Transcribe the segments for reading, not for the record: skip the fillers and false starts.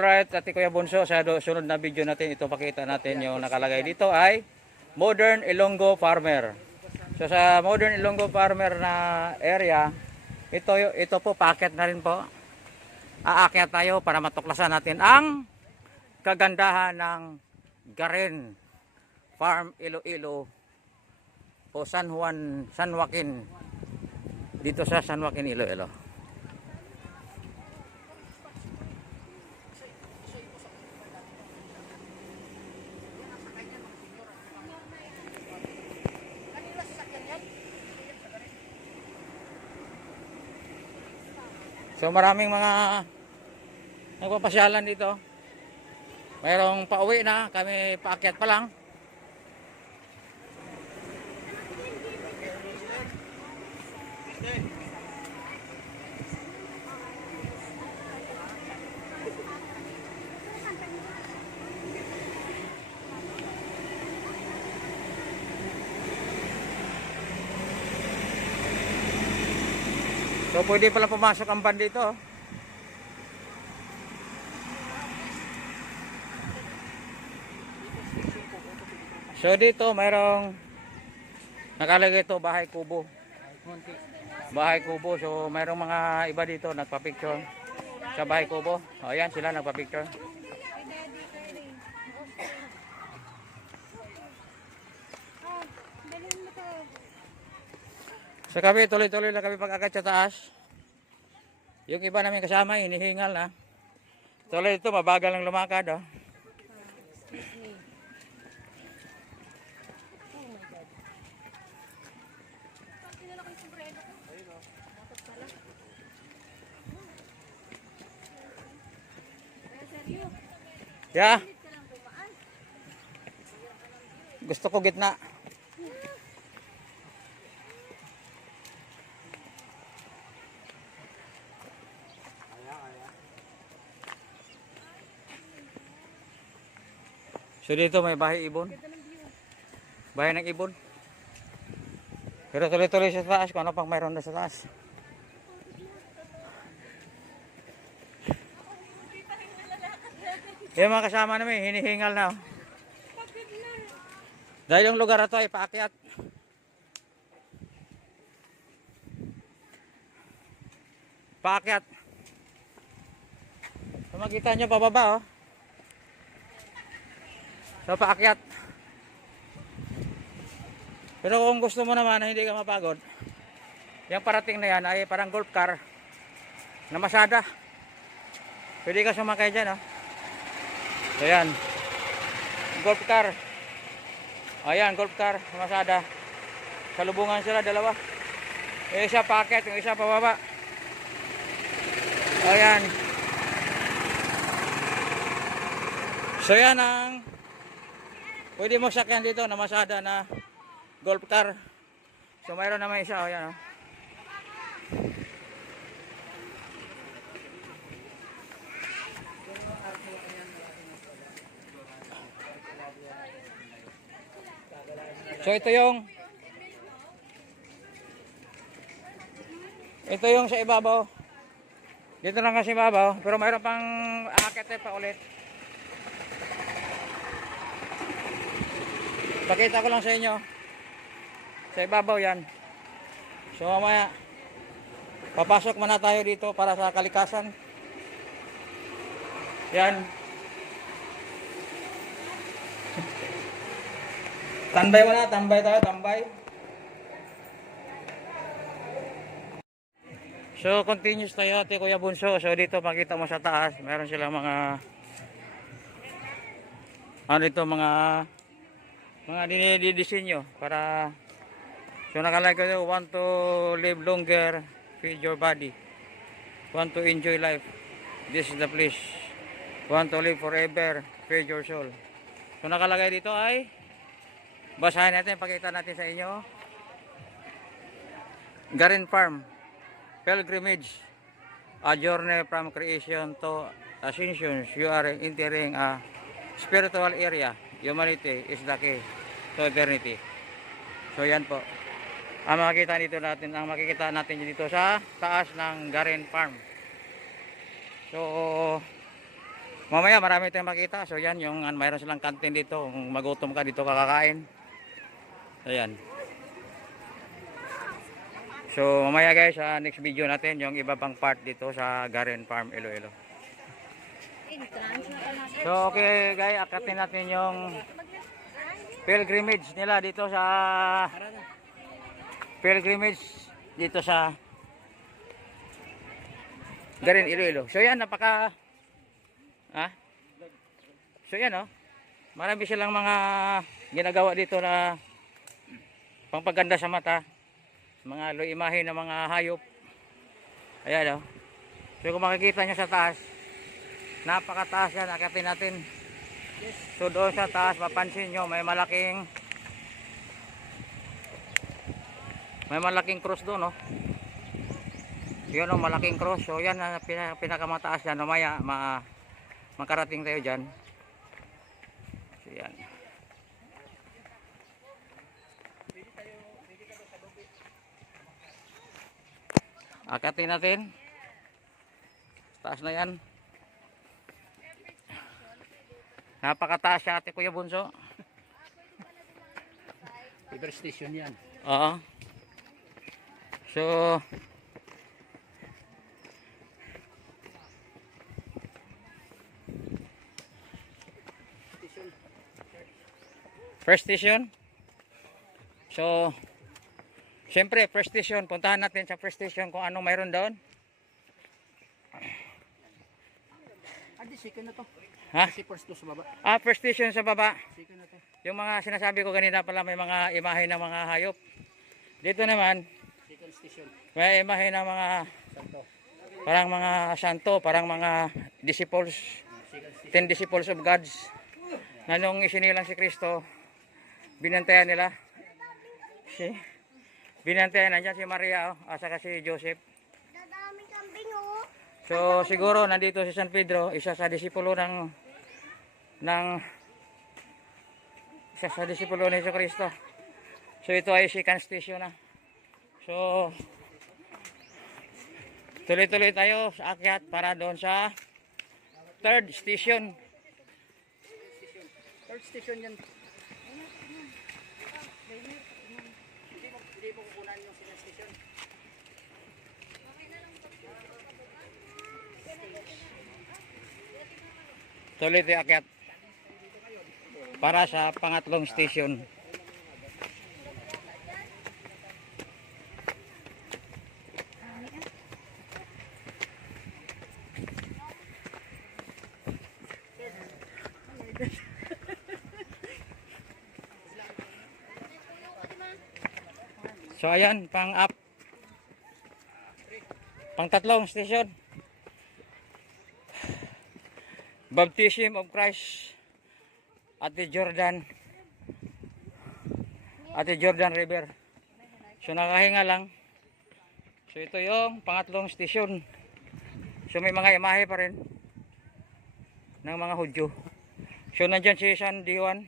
alright, Ate Kuya Bunso, sa sunod na video natin, ito pakita natin yung nakalagay dito ay Modern Ilonggo Farmer. So sa Modern Ilonggo Farmer na area, ito po, paakyat na rin po. Aakyat tayo para matuklasan natin ang kagandahan ng Garen Farm Iloilo o San Joaquin, dito sa San Joaquin, Iloilo. So maraming mga nagpapasyalan dito. Mayroong pauwi na, kami paakyat pa lang. So pwede pala pumasok ang van dito. So dito mayroong nakalagay ito, bahay kubo. Bahay kubo. So mayroong mga iba dito nagpa-picture sa bahay kubo. O ayan sila nagpa-picture. So kami tuloy-tuloy na kami pag-akyat sa taas. Yung iba namin kasama hinihingal na. Tuloy ito, mabagal lang lumakad, oh. Yeah. Gusto ko gitna. So dito may bahay ibon. Bahay ng ibon. Pero tuloy-tuloy sa taas kung ano pang mayroon na sa taas. Yung mga kasama namin hinihingal na. Dahil yung lugar na ito ay paakyat. Paakyat. So makita nyo pababa, oh. So paakyat. Pero kung gusto mo naman na hindi ka mapagod, yung parating na yan ay parang golf car na masada. Pwede ka sumakay dyan, oh. So yan, golf car. Ayan, golf car na masada. Salubungan sila, dalawa. Yung isa paakyat, yung isa pababa. Ayan. So yan ang pwede mo sakyan dito na masada na golf car. So mayroon naman isa, oh, yan, oh. So ito yung sa ibabaw. Dito lang kasi ibabaw, pero mayroon pang aakyat pa ulit. Pakita ko lang sa inyo. Sa ibabaw yan. So mamaya papasok muna tayo dito para sa kalikasan. Yan. Tambay muna, tambay tayo, tambay. So continuous tayo, Ate Kuya Bunso. So dito makita mo sa taas, meron silang mga ano dito, mga dinidisenyo para so nakalagay ko, want to live longer, feed your body, want to enjoy life, this is the place, want to live forever, feed your soul. So nakalagay dito ay basahin natin, pakita natin sa inyo. Garen Farm Pilgrimage, a journey from creation to ascension. You are entering a spiritual area. Humanity is the key to eternity. So yan po ang makikita natin dito sa taas ng Garen Farm. So Mamaya marami tayong makita. So yan, yung mayroon silang canteen dito. Kung magutom ka dito kakakain. Ayan. So mamaya guys, sa next video natin yung iba pang part dito sa Garen Farm, Iloilo. So okay guys, akatin natin yung pilgrimage nila dito sa Garen, Iloilo. So yan, So yan oh. Marami silang mga ginagawa dito na pangpaganda sa mata. Mga imahe ng mga hayop. Ayan oh. So kung makikita nyo sa taas, napakataas yan. Akatin natin. So doon sa taas, mapansin nyo, may malaking cross doon oh. Yun oh, malaking cross. So yan ang pinakamataas yan. Mamaya makarating tayo dyan. So yan. Akatin natin. Taas na yan. Napakataas siya ate Kuya Bunso. River station yan. Oo. So first station. So siyempre first station, puntahan natin sa first station kung anong mayroon doon. Adi, second na to. Ha? Kasi first to sa baba. First station sa baba. Second na to. Yung mga sinasabi ko kanina pala, may mga imahe ng mga hayop. Dito naman, Second station. may imahe ng mga Santo. parang mga santo, parang mga disciples, Second station. 10 disciples of Gods. Na nung isinilang si Kristo, binantayan nila. Binantayan nandiyan si Maria, saka si Joseph. Dadami kambing oh. So siguro nandito si San Pedro, isa sa disipulo ni Jesu Cristo. So ito ay second station na. So tuloy-tuloy tayo sa akyat para doon sa third station. Third station yan. Hindi mo kukunan yung second station. Tuloy tayo akyat para sa pangatlong station. So ayan, pang tatlong station. Baptism of Christ at the Jordan River. So nakahinga lang. So ito yung pangatlong station. So may mga imahe pa rin ng mga Hudyo. So nandyan si San Diwan.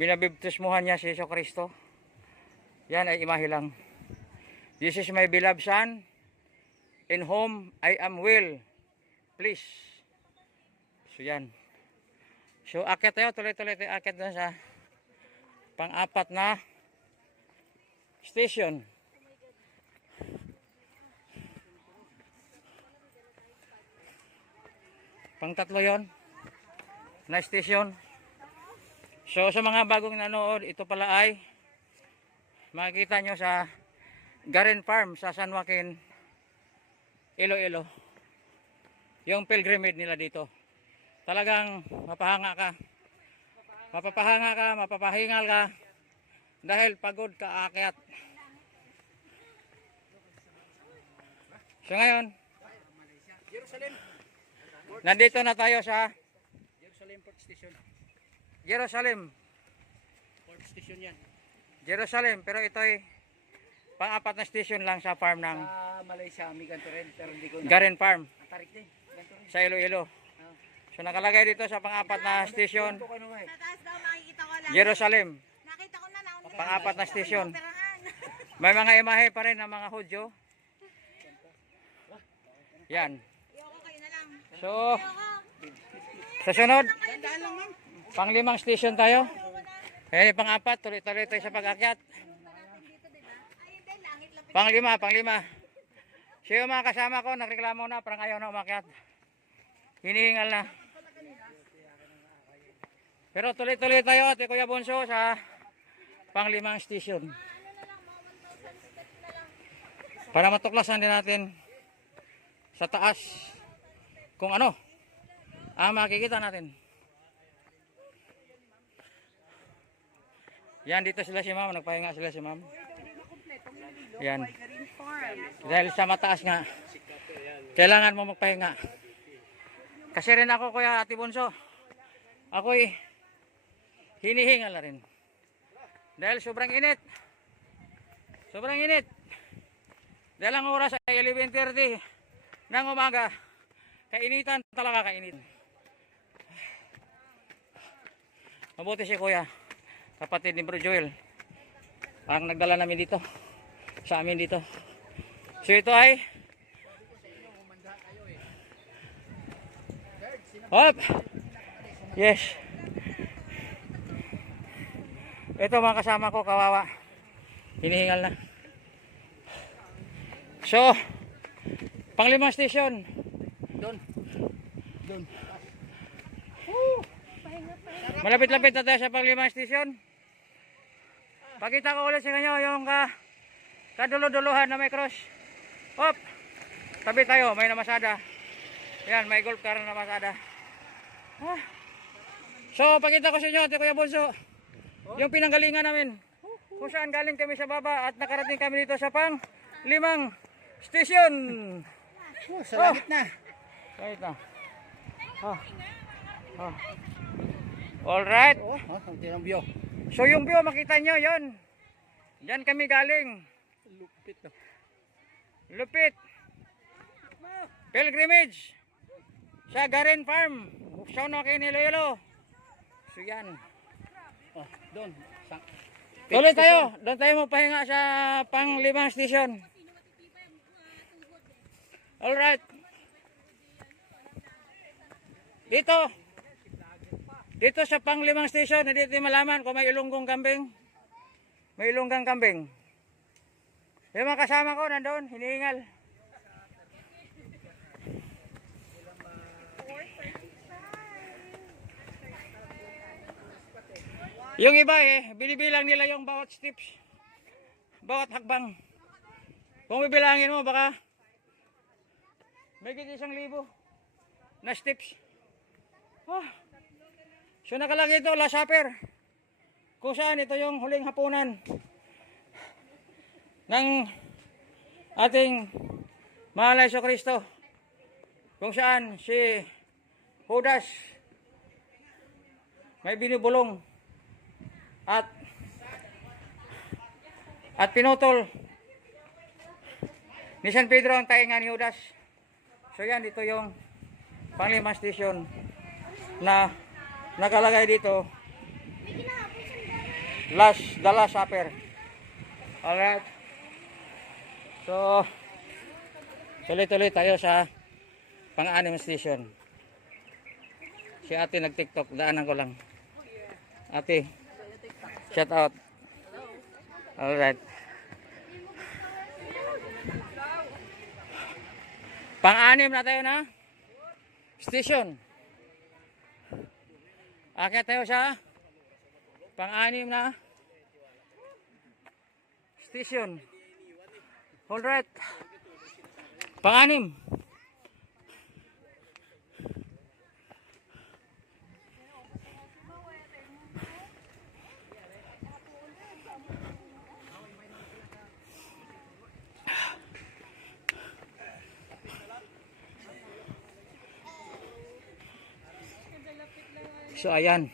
Binabibtismuhan niya si Jesu Kristo. Yan ay imahe lang. This is my beloved son, in whom I am well pleased. So yan. So akit tayo, tuloy-tuloy tayo akit doon sa pang-apat na station. Pang-tatlo yon na station. So sa mga bagong nanood, ito pala ay makikita nyo sa Garen Farm sa San Joaquin, Iloilo. Yung pilgrimage nila dito. Talagang mapapahanga ka, mapapahingal ka dahil pagod ka aakyat. So ngayon, Jerusalem. nandito na tayo sa Jerusalem Port Station. Jerusalem. Port Station yan. Jerusalem, pero ito ay pang-apat na station lang sa farm ng Sa Malaysia, may ganito rin. Pero hindi ko Garen Farm Tarik din. Ganito rin. sa Iloilo. So nakalagay dito sa pang-apat na station, Ito ko ano nga eh. Sa taas daw makikita ko lang. Jerusalem. Nakita ko na nauna. Pang-apat na station. Operahan. May mga imahe pa rin ng mga Hudyo. Yan. Ayoko kayo na lang. So, sa sunod, Dandaan lang ma'am. pang-5 station tayo. Kaya pang-4, tuloy-tuloy tayo sa pag-akyat. Pang-5. So yung mga kasama ko, nagreklamo na, parang ayaw na umakyat. Hinihingal na. Pero tuloy-tuloy tayo, Ate Kuya Bonso, sa pang-5 station. Para matuklasan din natin sa taas kung ano ang makikita natin. Yan, dito sila si ma'am. Nagpahinga sila si ma'am. Yan. Dahil sa mataas nga, kailangan mo magpahinga. Kasi rin ako, Kuya Ate Bonso, ako'y hinihingal na rin. Dahil sobrang init. Sobrang init. Dahil ang oras ay 11:30 ng umaga. Kainitan talaga, kainit. Mabuti si Kuya, kapatid ni Bro Joel, ang nagdala namin dito, sa amin dito. So ito ay hop. Yes. Ito mga kasama ko, kawawa. Hinihingal na. So, pang-5 station. Doon. Doon. Malapit-lapit na tayo sa pang-5 station. Pakita ko ulit sa inyo yung kadulo-duluhan na may cross. Hop! Tabi tayo, may namasada. Yan, may golf car na namasada. Ah. So, pakita ko sa inyo, Ate Kuya Bonso, yung pinanggalingan namin. Kung saan galing kami sa baba at nakarating kami dito sa pang-5 station. Oh, salamat na. Right na. Oh. Oh. Alright. Oh, ang tinang view. So yung view makita nyo yon. Diyan kami galing. Lupit na. Lupit. Pilgrimage. Sa Garen Farm. Buksaw na kayo ni Loyolo. So yan. Oh, doon. Tuloy tayo. Doon tayo magpahinga sa pang-5 station. Alright. Dito sa pang-5 station, hindi natin malaman kung may ilunggong kambing. May ilunggang kambing. Yung mga kasama ko nandun, hinihingal. Yung iba binibilang nila yung bawat steps. Bawat hakbang. Kung bibilangin mo, baka may 1,000 na steps. So nakalagay ito, Last Supper. Kung saan ito yung huling hapunan ng ating mahal na Jesucristo. Kung saan si Judas may binubulong at pinutol ni San Pedro ang tainga ni Judas. So yan, dito yung pang-5 station na nakalagay dito, the Last Supper. Alright. So tuloy-tuloy tayo sa pang-6 station. Si ate nag-TikTok, daanan ko lang. Ate, shout out. Alright. Pang-6 na tayo na station. Akyat tayo sa pang-6 na station. Alright. Pang-6. So ayan.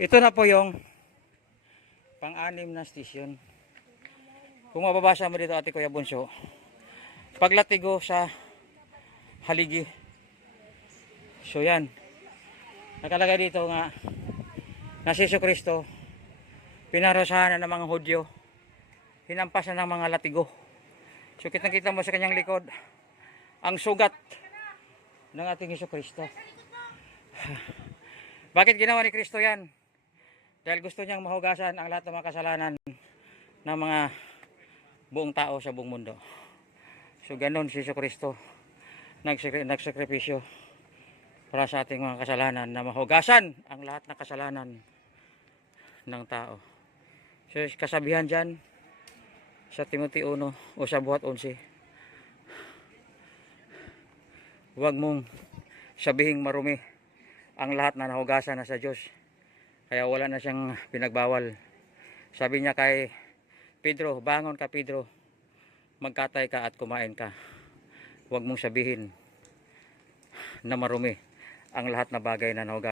Ito na po yung pang-6 na station. Kung mababasa mo dito, Ate Kuya Bonso, paglatigo sa haligi. So yan. Nakalagay dito nga na si Jesucristo pinarusahan na ng mga Hudyo, hinampasan ng mga latigo. So kitang-kita mo sa kanyang likod ang sugat ng ating Hesukristo. Bakit ginawa ni Kristo yan? Dahil gusto niyang mahugasan ang lahat ng mga kasalanan ng mga buong tao sa buong mundo. So ganon si Hesukristo nagsakripisyo para sa ating mga kasalanan, na mahugasan ang lahat ng kasalanan ng tao. So kasabihan dyan sa Timothy 1 o sa Buhat 11, huwag mong sabihing marumi ang lahat na nahugasan na sa Diyos. Kaya wala na siyang pinagbawal. Sabi niya kay Pedro, bangon ka Pedro, magkatay ka at kumain ka. Huwag mong sabihin na marumi ang lahat na bagay na nahugasan